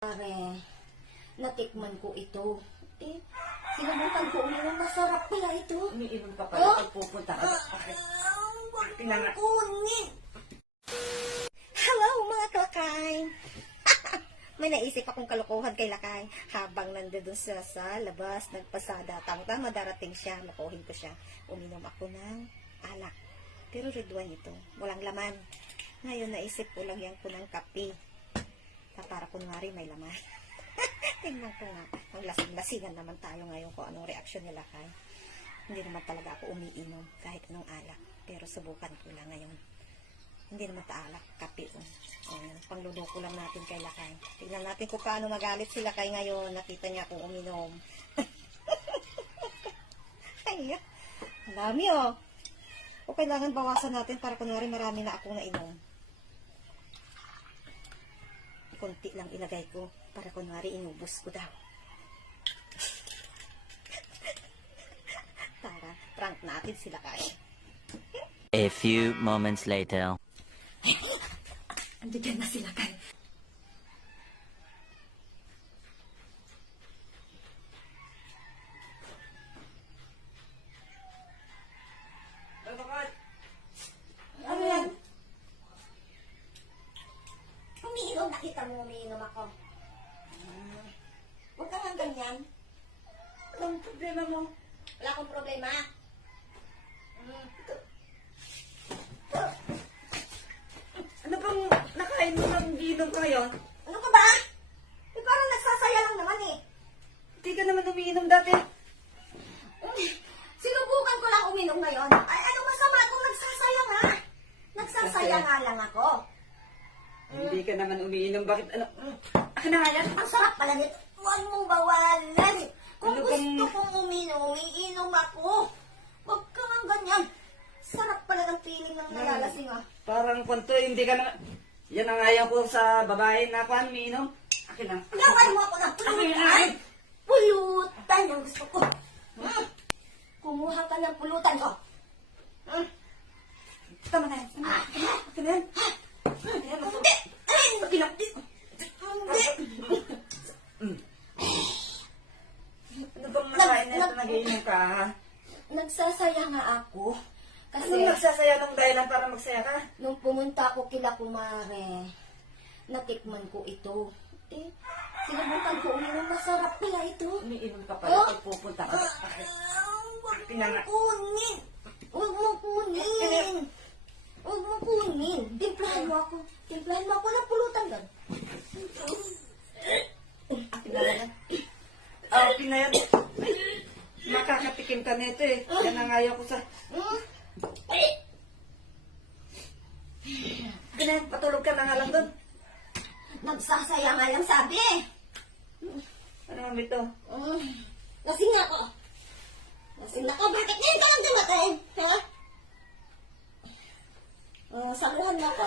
Pare, natikman ko ito. Sinubukan ko uminom. Masarap pala ito. Umiinom ka pala pag pupunta ka. Huwag kunin. Hello mga kalakay. May naisip akong kalokohan kay Lakay. Habang nandun siya sa labas, nagpasada. Tama darating siya, makuhin ko siya. Uminom ako ng alak. Pero red wine ito. Walang laman. Ngayon naisip ko lang yan ko ng kape. Para kunwari may laman. Tingnan ko nga. Ang lasing-lasingan naman tayo ngayon kung anong reaksyon nila kay. Hindi naman talaga ako umiinom kahit anong alak. Pero subukan ko lang ngayon. Hindi naman alak, kape. Panglulo ko lang natin kay Lakay. Tingnan natin kung paano magalit si Lakay ngayon. Nakita niya akong uminom. Ay, ang dami oh. O kailangan bawasan natin para kunwari marami na akong nainom. Konti lang ilagay ko para kunwari inubos ko daw. Tara, prank natin sila kaya. A few moments later. Andiyan na sila kaya. Ano yan? Umiinom, nakita mo umiinom ako. Huwag ka lang ganyan. Anong problema mo? Wala akong problema. Ano bang nakain mo ng ginom ka ngayon? Ano ka ba? Parang nagsasaya lang naman eh. Hindi ka naman umiinom dati. Sinubukan ko lang uminom ngayon. Ay, anong masama kung nagsasaya nga? Nagsasaya nga lang ako. Hindi ka naman umiinom. Bakit ano? Akin na nga yan. Ang sarap pala nito. Huwag mong bawalan. Kung Ano gusto bang- kong uminom, iinom ako. Huwag ka nga ganyan. Sarap pala ng feeling ng nalalasing ah. Parang kwanto, hindi ka naman. Yan ang ayaw ko sa babae na kuhan, umiinom. Akin na. Lawan mo ako ng pulutan. Pulutan ang gusto ko. Kumuha ka ng pulutan ko. Tama na yan. Akin na yan. Hindi! Hindi! Ano bang nakain na ito nag-iinom ka? Nagsasaya nga ako. Kasi Anong nagsasaya ng dahilan para magsaya ka? nung pumunta ako kila Kumare, natikman ko ito. Sinubukan ko uminom. Masarap pala ito. Umiinom ka pala pag pupunta ka. Huwag mo kunin. Huwag mo kunin. Huwag mo kunin. Timplahan mo ako. Timplahan mo ako ng pulutan doon. Akin na yan. Akin na yan. Makakatikim ka nito eh. Yan ang ayaw ko sa... Akin na yan. Patulog ka na nga lang doon. Nagsasaya nga lang sabi eh. Ano ma'am ito? Lasing na ako. Lasing na ako. Bakit ngayon ka lang dumating? Ha? Saluhan mo ako.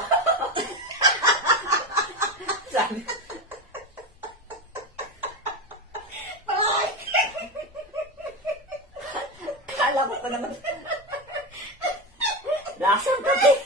Sabi. Ay! Kala ko pa naman. Lasang ka eh.